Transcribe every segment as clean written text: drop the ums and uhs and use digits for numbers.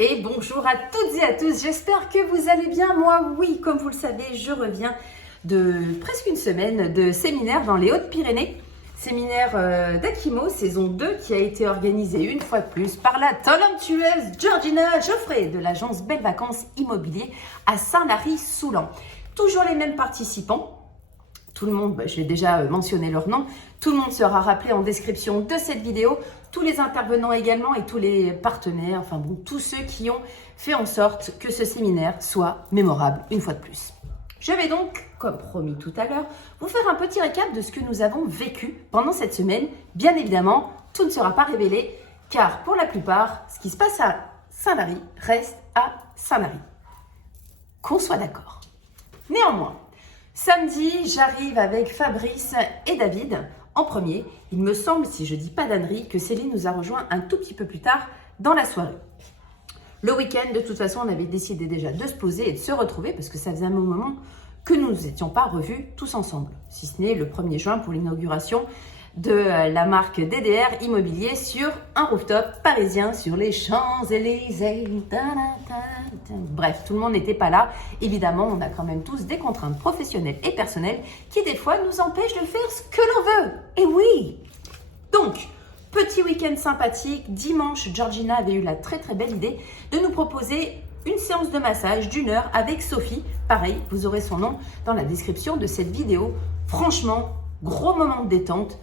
Et bonjour à toutes et à tous, j'espère que vous allez bien. Moi, oui, comme vous le savez, je reviens de presque une semaine de séminaire dans les Hautes-Pyrénées. Séminaire d'Akimo, saison 2, qui a été organisé une fois de plus par la talentueuse Georgina Geoffrey de l'agence Belles Vacances Immobilier à Saint-Lary-Soulan. Toujours les mêmes participants. Tout le monde, je vais déjà mentionner leur nom, tout le monde sera rappelé en description de cette vidéo, tous les intervenants également et tous les partenaires, enfin bon, tous ceux qui ont fait en sorte que ce séminaire soit mémorable une fois de plus. Je vais donc, comme promis tout à l'heure, vous faire un petit récap de ce que nous avons vécu pendant cette semaine. Bien évidemment, tout ne sera pas révélé, car pour la plupart, ce qui se passe à Saint-Lary reste à Saint-Lary. Qu'on soit d'accord. Néanmoins, samedi, j'arrive avec Fabrice et David en premier. Il me semble, si je ne dis pas d'ânerie, que Céline nous a rejoint un tout petit peu plus tard dans la soirée. Le week-end, de toute façon, on avait décidé déjà de se poser et de se retrouver parce que ça faisait un moment que nous ne nous étions pas revus tous ensemble, si ce n'est le 1er juin pour l'inauguration de la marque DDR Immobilier sur un rooftop parisien sur les Champs-Élysées. Bref, tout le monde n'était pas là. Évidemment, on a quand même tous des contraintes professionnelles et personnelles qui des fois nous empêchent de faire ce que l'on veut. Et oui! Donc, petit week-end sympathique. Dimanche, Georgina avait eu la très belle idée de nous proposer une séance de massage d'1 heure avec Sophie. Pareil, vous aurez son nom dans la description de cette vidéo. Franchement, gros moment de détente.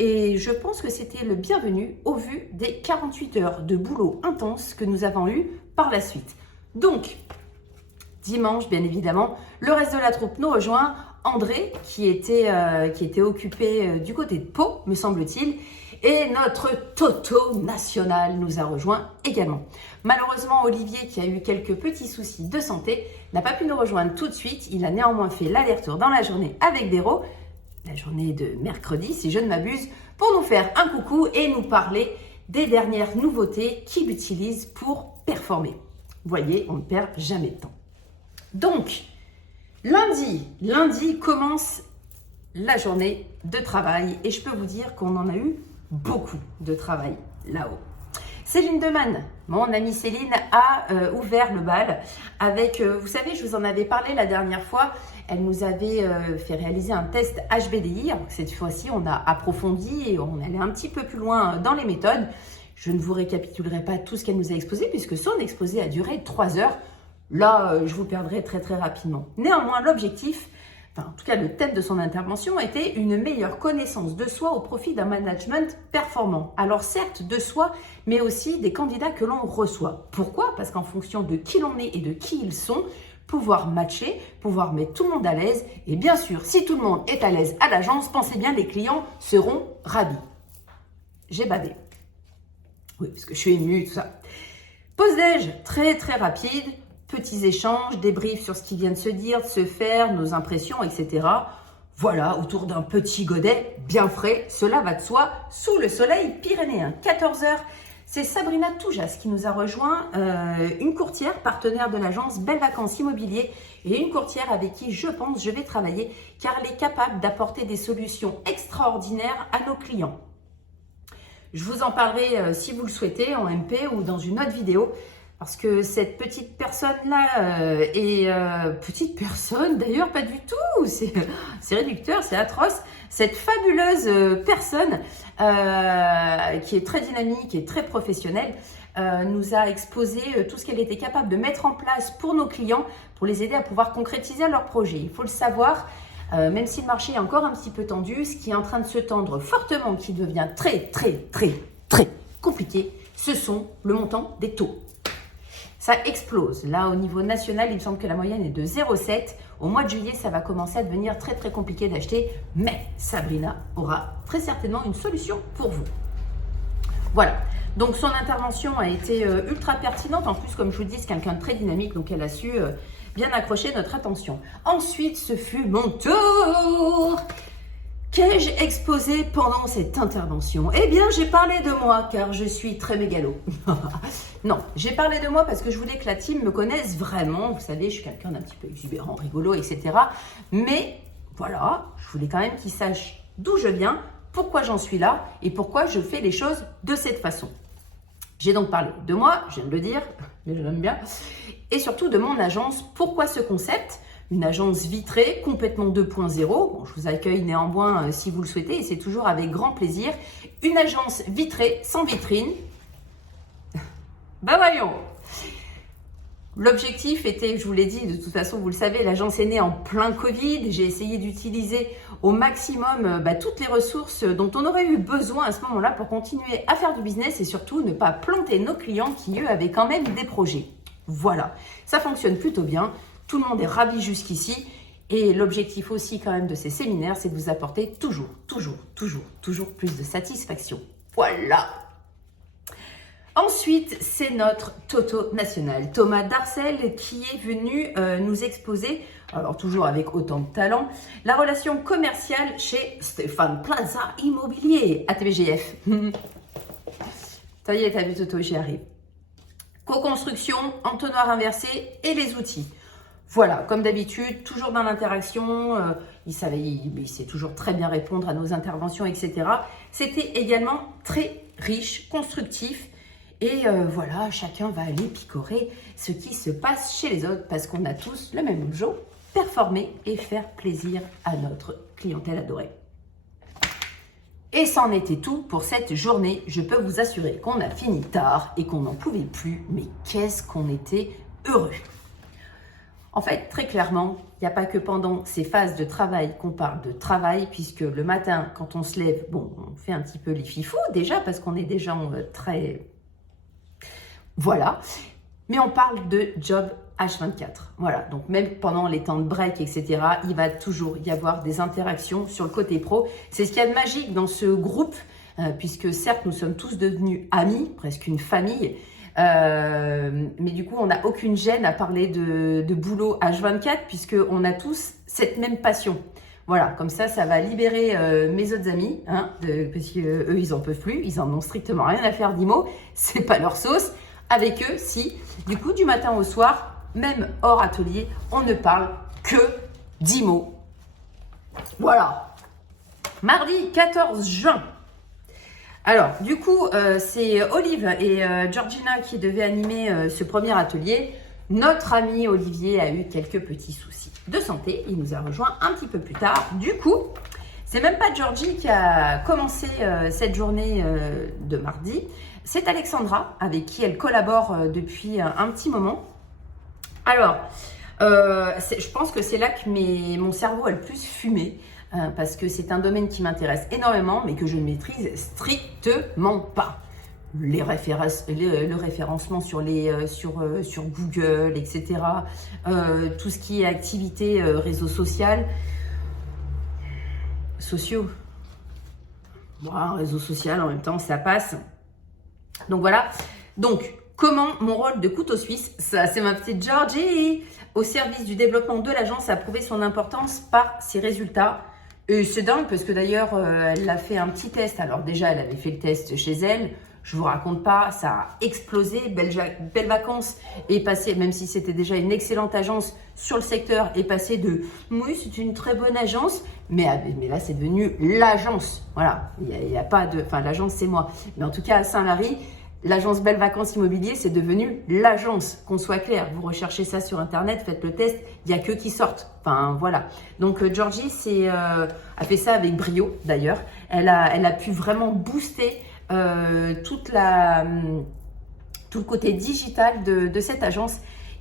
Et je pense que c'était le bienvenu au vu des 48 heures de boulot intense que nous avons eu par la suite. Donc, dimanche, bien évidemment, le reste de la troupe nous rejoint. André, qui était occupé du côté de Pau, me semble-t-il. Et notre Toto national nous a rejoint également. Malheureusement, Olivier, qui a eu quelques petits soucis de santé, n'a pas pu nous rejoindre tout de suite. Il a néanmoins fait l'aller-retour dans la journée avec Véro, la journée de mercredi, si je ne m'abuse, pour nous faire un coucou et nous parler des dernières nouveautés qu'il utilise pour performer. Vous voyez, on ne perd jamais de temps. Donc, lundi commence la journée de travail et je peux vous dire qu'on en a eu beaucoup de travail là-haut. Céline Demann, mon amie Céline, a ouvert le bal avec, vous savez, je vous en avais parlé la dernière fois, elle nous avait fait réaliser un test HBDI. Cette fois-ci, on a approfondi et on allait un petit peu plus loin dans les méthodes. Je ne vous récapitulerai pas tout ce qu'elle nous a exposé puisque son exposé a duré 3 heures. Là, je vous perdrai très rapidement. Néanmoins, l'objectif, en tout cas le thème de son intervention, était une meilleure connaissance de soi au profit d'un management performant. Alors certes de soi, mais aussi des candidats que l'on reçoit. Pourquoi? Parce qu'en fonction de qui l'on est et de qui ils sont, pouvoir matcher, pouvoir mettre tout le monde à l'aise. Et bien sûr, si tout le monde est à l'aise à l'agence, pensez bien, les clients seront ravis. J'ai badé. Oui, parce que je suis émue, tout ça. Pause déj, très rapide. Petits échanges, débriefs sur ce qui vient de se dire, de se faire, nos impressions, etc. Voilà, autour d'un petit godet bien frais, cela va de soi, sous le soleil pyrénéen. 14h, c'est Sabrina Toujas qui nous a rejoint, une courtière, partenaire de l'agence Belles Vacances Immobilier et une courtière avec qui je pense je vais travailler car elle est capable d'apporter des solutions extraordinaires à nos clients. Je vous en parlerai si vous le souhaitez en MP ou dans une autre vidéo. Parce que cette petite personne-là petite personne, d'ailleurs pas du tout, c'est réducteur, c'est atroce. Cette fabuleuse personne qui est très dynamique et très professionnelle nous a exposé tout ce qu'elle était capable de mettre en place pour nos clients, pour les aider à pouvoir concrétiser leurs projets. Il faut le savoir, même si le marché est encore un petit peu tendu, ce qui est en train de se tendre fortement, qui devient très compliqué, ce sont le montant des taux. Ça explose. Là, au niveau national, il me semble que la moyenne est de 0,7. Au mois de juillet, ça va commencer à devenir très compliqué d'acheter. Mais Sabrina aura très certainement une solution pour vous. Voilà. Donc, son intervention a été ultra pertinente. En plus, comme je vous dis, c'est quelqu'un de très dynamique. Donc, elle a su bien accrocher notre attention. Ensuite, ce fut mon tour. Qu'ai-je exposé pendant cette intervention? Eh bien, j'ai parlé de moi, car je suis très mégalo. Non, j'ai parlé de moi parce que je voulais que la team me connaisse vraiment. Vous savez, je suis quelqu'un d'un petit peu exubérant, rigolo, etc. Mais voilà, je voulais quand même qu'ils sachent d'où je viens, pourquoi j'en suis là et pourquoi je fais les choses de cette façon. J'ai donc parlé de moi, je viens de le dire, mais je l'aime bien. Et surtout de mon agence. Pourquoi ce concept? Une agence vitrée, complètement 2.0. Bon, je vous accueille néanmoins si vous le souhaitez et c'est toujours avec grand plaisir. Une agence vitrée, sans vitrine. Ben voyons. L'objectif était, je vous l'ai dit, de toute façon, vous le savez, l'agence est née en plein Covid. J'ai essayé d'utiliser au maximum toutes les ressources dont on aurait eu besoin à ce moment-là pour continuer à faire du business et surtout ne pas planter nos clients qui, eux, avaient quand même des projets. Voilà, ça fonctionne plutôt bien. Tout le monde est ravi jusqu'ici. Et l'objectif aussi quand même de ces séminaires, c'est de vous apporter toujours plus de satisfaction. Voilà. Ensuite, c'est notre Toto national, Thomas Darcel, qui est venu nous exposer, alors toujours avec autant de talent, la relation commerciale chez Stéphane Plaza Immobilier, ATBGF. Ça y est, t'as vu Toto, j'y arrive. Co-construction, entonnoir inversé et les outils. Voilà, comme d'habitude, toujours dans l'interaction, il sait toujours très bien répondre à nos interventions, etc. C'était également très riche, constructif. Et voilà, chacun va aller picorer ce qui se passe chez les autres parce qu'on a tous le même objet, performer et faire plaisir à notre clientèle adorée. Et c'en était tout pour cette journée. Je peux vous assurer qu'on a fini tard et qu'on n'en pouvait plus, mais qu'est-ce qu'on était heureux. En fait, très clairement, il n'y a pas que pendant ces phases de travail qu'on parle de travail, puisque le matin, quand on se lève, bon, on fait un petit peu les fifous déjà, parce qu'on est des gens très... Voilà, mais on parle de job H24. Voilà, donc même pendant les temps de break, etc., il va toujours y avoir des interactions sur le côté pro. C'est ce qu'il y a de magique dans ce groupe, puisque certes, nous sommes tous devenus amis, presque une famille, mais du coup, on n'a aucune gêne à parler de boulot H24, puisqu'on a tous cette même passion. Voilà, comme ça va libérer mes autres amis, parce qu'eux, ils n'en peuvent plus, ils en ont strictement rien à faire d'IMO, c'est pas leur sauce. Avec eux, si, du coup, du matin au soir, même hors atelier, on ne parle que d'IMO. Voilà. Mardi 14 juin. Alors, du coup, c'est Olive et Georgina qui devaient animer ce premier atelier. Notre ami Olivier a eu quelques petits soucis de santé. Il nous a rejoint un petit peu plus tard. Du coup, c'est même pas Georgie qui a commencé cette journée de mardi. C'est Alexandra, avec qui elle collabore depuis un petit moment. Alors, je pense que c'est là que mon cerveau a le plus fumé, parce que c'est un domaine qui m'intéresse énormément, mais que je ne maîtrise strictement pas. Le référencement sur Google, etc. Tout ce qui est activité réseau social, sociaux. Bon, réseau social, en même temps, ça passe. Donc voilà. Donc, comment mon rôle de couteau suisse, ça c'est ma petite Georgie, au service du développement de l'agence, a prouvé son importance par ses résultats. Et c'est dingue parce que d'ailleurs, elle a fait un petit test. Alors déjà, elle avait fait le test chez elle. Je vous raconte pas, ça a explosé. Belle Vacances est passée, même si c'était déjà une excellente agence sur le secteur, est passée de « oui, c'est une très bonne agence », mais là, c'est devenu l'agence. Voilà, il y a pas de... Enfin, l'agence, c'est moi. Mais en tout cas, à Saint-Lary, l'agence Belle Vacances Immobilier, c'est devenu l'agence, qu'on soit clair. Vous recherchez ça sur Internet, faites le test, il n'y a que qui sortent. Enfin, voilà. Donc, Georgie a fait ça avec brio, d'ailleurs. Elle a pu vraiment booster tout le côté digital de cette agence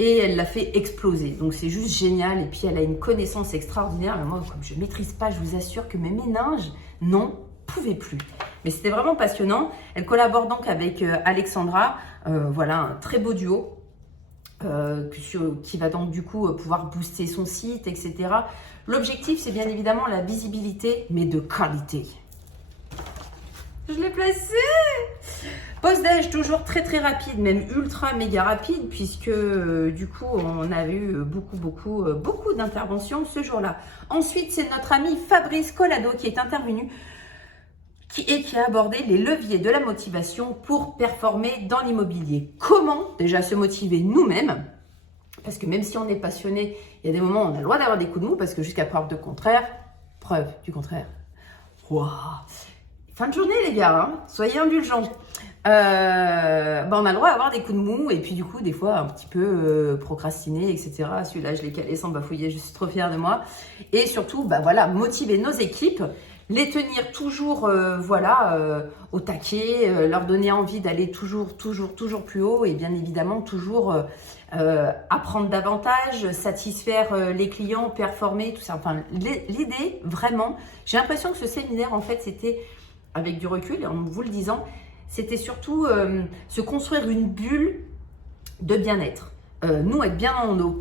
et elle l'a fait exploser. Donc, c'est juste génial. Et puis, elle a une connaissance extraordinaire. Mais moi, comme je ne maîtrise pas, je vous assure que mes méninges n'en pouvaient plus. Mais c'était vraiment passionnant. Elle collabore donc avec Alexandra. Voilà, un très beau duo qui va donc du coup pouvoir booster son site, etc. L'objectif, c'est bien évidemment la visibilité, mais de qualité. Je l'ai placé. Post-déj, toujours très très rapide, même ultra méga rapide, puisque du coup, on a eu beaucoup d'interventions ce jour-là. Ensuite, c'est notre ami Fabrice Collado qui est intervenu et qui a abordé les leviers de la motivation pour performer dans l'immobilier. Comment déjà se motiver nous-mêmes? Parce que même si on est passionné, il y a des moments où on a le droit d'avoir des coups de mou, parce que jusqu'à preuve du contraire. Waouh! Fin de journée, les gars, hein, soyez indulgents. on a le droit d'avoir des coups de mou et puis du coup des fois un petit peu procrastiner, etc. Celui-là je l'ai calé sans bafouiller, je suis trop fière de moi. Et surtout voilà, motiver nos équipes, les tenir toujours au taquet, leur donner envie d'aller toujours plus haut et bien évidemment toujours apprendre davantage, satisfaire les clients, performer, tout ça. Enfin, l'idée vraiment, j'ai l'impression que ce séminaire en fait c'était, avec du recul en vous le disant, c'était surtout se construire une bulle de bien-être. Nous être bien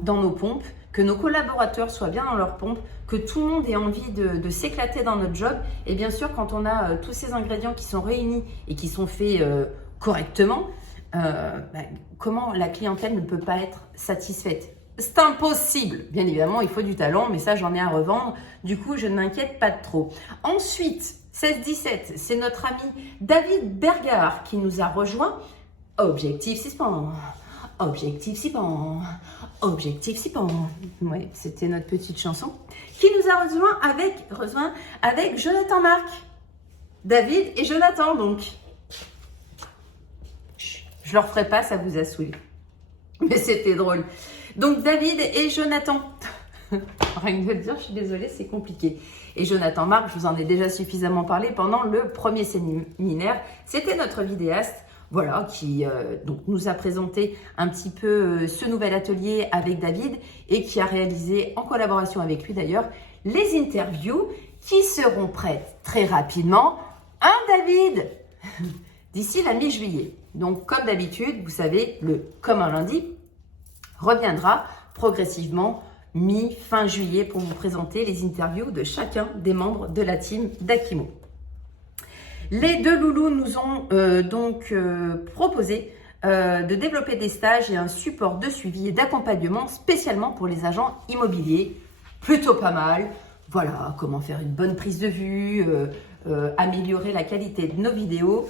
dans nos pompes, que nos collaborateurs soient bien dans leurs pompes, que tout le monde ait envie de s'éclater dans notre job. Et bien sûr, quand on a tous ces ingrédients qui sont réunis et qui sont faits correctement, comment la clientèle ne peut pas être satisfaite? C'est impossible. Bien évidemment, il faut du talent, mais ça, j'en ai à revendre. Du coup, je ne m'inquiète pas de trop. Ensuite, 16-17, c'est notre ami David Bergard qui nous a rejoint. Objectif Suspens. Objectif Suspens. Objectif Suspens. Oui, c'était notre petite chanson. Qui nous a rejoint avec Jonathan Marc. David et Jonathan, donc. Je leur ferai pas, ça vous a saoulé. Mais c'était drôle. Donc, David et Jonathan. Rien que de le dire, je suis désolée, c'est compliqué. Et Jonathan Marc, je vous en ai déjà suffisamment parlé pendant le premier séminaire. C'était notre vidéaste, voilà, qui donc nous a présenté un petit peu ce nouvel atelier avec David et qui a réalisé, en collaboration avec lui d'ailleurs, les interviews qui seront prêtes très rapidement. Hein, David? D'ici la mi-juillet. Donc, comme d'habitude, vous savez, comme un lundi, reviendra progressivement mi-fin juillet pour vous présenter les interviews de chacun des membres de la team d'Akimo. Les deux loulous nous ont proposé de développer des stages et un support de suivi et d'accompagnement spécialement pour les agents immobiliers. Plutôt pas mal. Voilà, comment faire une bonne prise de vue, améliorer la qualité de nos vidéos.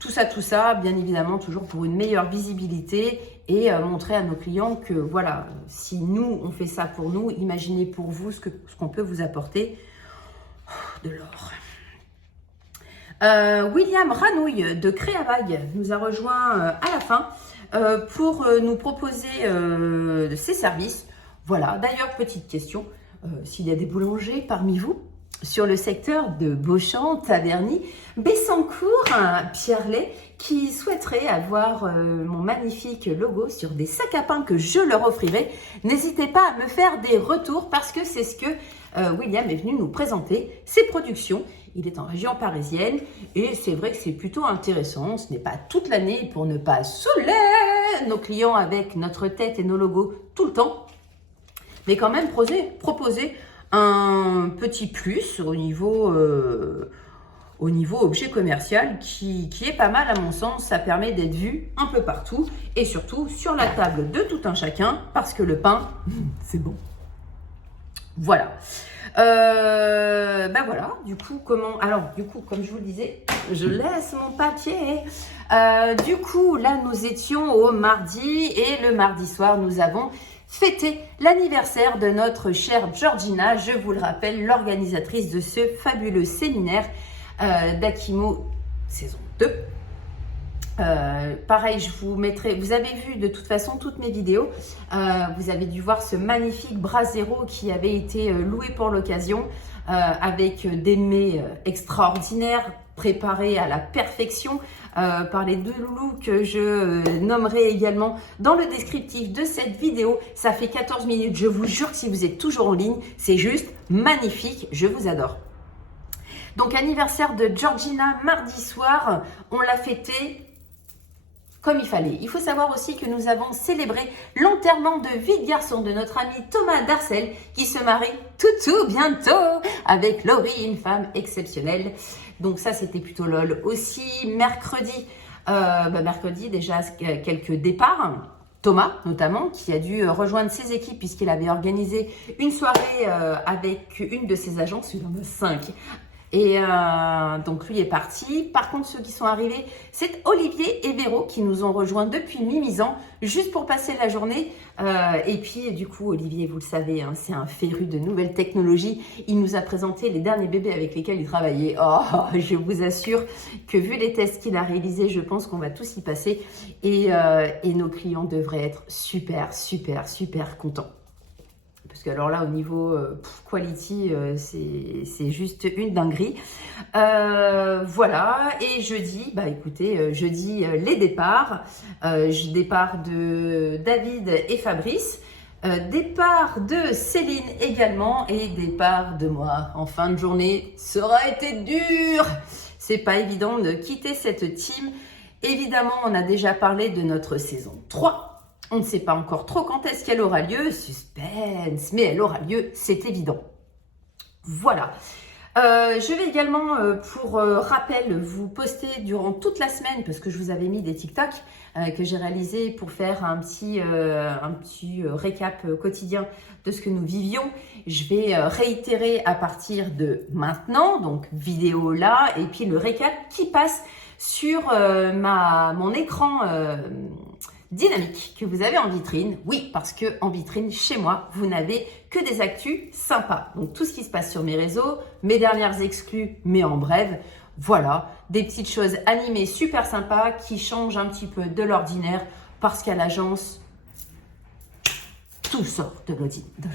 Tout ça, bien évidemment, toujours pour une meilleure visibilité et montrer à nos clients que, voilà, si nous, on fait ça pour nous, imaginez pour vous ce qu'on peut vous apporter. De l'or. William Ranouille de Créavague nous a rejoint à la fin pour nous proposer ses services. Voilà, d'ailleurs, petite question, s'il y a des boulangers parmi vous, sur le secteur de Beauchamp, Taverny, Bessancourt, Pierrelet, qui souhaiterait avoir mon magnifique logo sur des sacs à pain que je leur offrirai, n'hésitez pas à me faire des retours parce que c'est ce que William est venu nous présenter, ses productions. Il est en région parisienne et c'est vrai que c'est plutôt intéressant. Ce n'est pas toute l'année pour ne pas saouler nos clients avec notre tête et nos logos tout le temps, mais quand même proposer un petit plus au niveau objet commercial qui est pas mal à mon sens. Ça permet d'être vu un peu partout et surtout sur la table de tout un chacun parce que le pain, c'est bon. Voilà. Voilà, du coup, comme je vous le disais, je laisse mon papier. Du coup, là, nous étions au mardi et le mardi soir, nous avons fêté l'anniversaire de notre chère Georgina, je vous le rappelle, l'organisatrice de ce fabuleux séminaire d'Akimo saison 2. Pareil, je vous mettrai, vous avez vu de toute façon toutes mes vidéos, vous avez dû voir ce magnifique Brasero qui avait été loué pour l'occasion avec des mets extraordinaires préparés à la perfection par les deux loulous que je nommerai également dans le descriptif de cette vidéo. Ça fait 14 minutes, je vous jure que si vous êtes toujours en ligne, c'est juste magnifique, je vous adore. Donc anniversaire de Georgina mardi soir, on l'a fêté comme il fallait. Il faut savoir aussi que nous avons célébré l'enterrement de vie de garçon de notre ami Thomas Darcel qui se marie tout bientôt avec Laurie, une femme exceptionnelle. Donc ça, c'était plutôt lol. Aussi, mercredi, déjà quelques départs. Thomas, notamment, qui a dû rejoindre ses équipes puisqu'il avait organisé une soirée avec une de ses agences, il en a 5. Et donc lui est parti. Par contre, ceux qui sont arrivés, c'est Olivier et Véro qui nous ont rejoints depuis Mimizan, juste pour passer la journée. Et puis du coup, Olivier, vous le savez, hein, c'est un féru de nouvelles technologies. Il nous a présenté les derniers bébés avec lesquels il travaillait. Oh, je vous assure que vu les tests qu'il a réalisés, je pense qu'on va tous y passer. Et nos clients devraient être super contents. Parce que alors là, au niveau quality, c'est juste une dinguerie. Voilà, et jeudi, bah écoutez, jeudi, les départs. Départ de David et Fabrice. Départ de Céline également et départ de moi en fin de journée. Ça aura été dur. C'est pas évident de quitter cette team. Évidemment, on a déjà parlé de notre saison 3. On ne sait pas encore trop quand est-ce qu'elle aura lieu, suspense, mais elle aura lieu, c'est évident. Voilà. Je vais également, pour rappel, vous poster durant toute la semaine, parce que je vous avais mis des TikTok que j'ai réalisés pour faire un petit récap quotidien de ce que nous vivions. Je vais réitérer à partir de maintenant, donc vidéo là, et puis le récap qui passe sur mon écran dynamique que vous avez en vitrine. Oui, parce que en vitrine, chez moi, vous n'avez que des actus sympas. Donc, tout ce qui se passe sur mes réseaux, mes dernières exclus, mais en bref, voilà, des petites choses animées super sympas qui changent un petit peu de l'ordinaire parce qu'à l'agence, tout sort de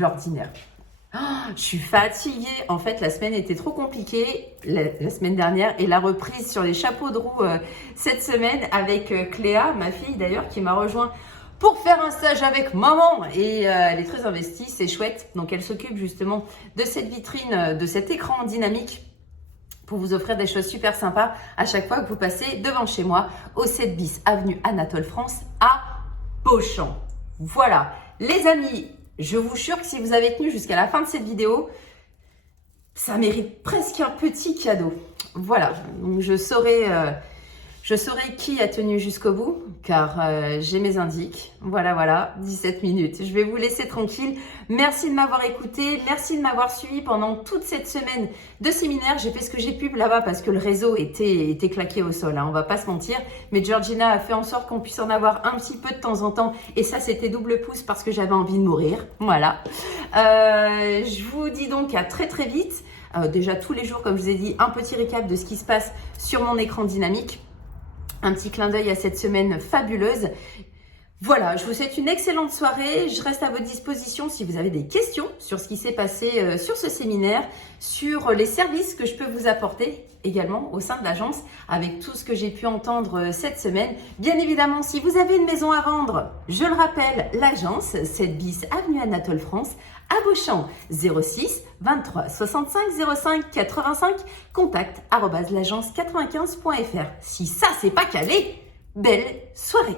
l'ordinaire. Oh, je suis fatiguée. En fait, la semaine était trop compliquée la semaine dernière et la reprise sur les chapeaux de roue cette semaine avec Cléa, ma fille d'ailleurs, qui m'a rejoint pour faire un stage avec maman. Et elle est très investie, c'est chouette. Donc, elle s'occupe justement de cette vitrine, de cet écran dynamique pour vous offrir des choses super sympas à chaque fois que vous passez devant chez moi au 7 bis avenue Anatole France à Beauchamp. Voilà, les amis. Je vous jure que si vous avez tenu jusqu'à la fin de cette vidéo, ça mérite presque un petit cadeau. Voilà, donc je saurai qui a tenu jusqu'au bout, car j'ai mes indices. Voilà, 17 minutes. Je vais vous laisser tranquille. Merci de m'avoir écouté, merci de m'avoir suivi pendant toute cette semaine de séminaire. J'ai fait ce que j'ai pu là-bas parce que le réseau était claqué au sol, hein, on va pas se mentir. Mais Georgina a fait en sorte qu'on puisse en avoir un petit peu de temps en temps. Et ça, c'était double pouce parce que j'avais envie de mourir. Voilà. Je vous dis donc à très vite. Déjà tous les jours, comme je vous ai dit, un petit récap de ce qui se passe sur mon écran dynamique. Un petit clin d'œil à cette semaine fabuleuse. Voilà, je vous souhaite une excellente soirée. Je reste à votre disposition si vous avez des questions sur ce qui s'est passé sur ce séminaire, sur les services que je peux vous apporter également au sein de l'agence avec tout ce que j'ai pu entendre cette semaine. Bien évidemment, si vous avez une maison à vendre, je le rappelle, l'agence 7 bis avenue Anatole France à Beauchamp, 06 23 65 05 85, contact @l'agence95.fr. Si ça c'est pas calé, belle soirée.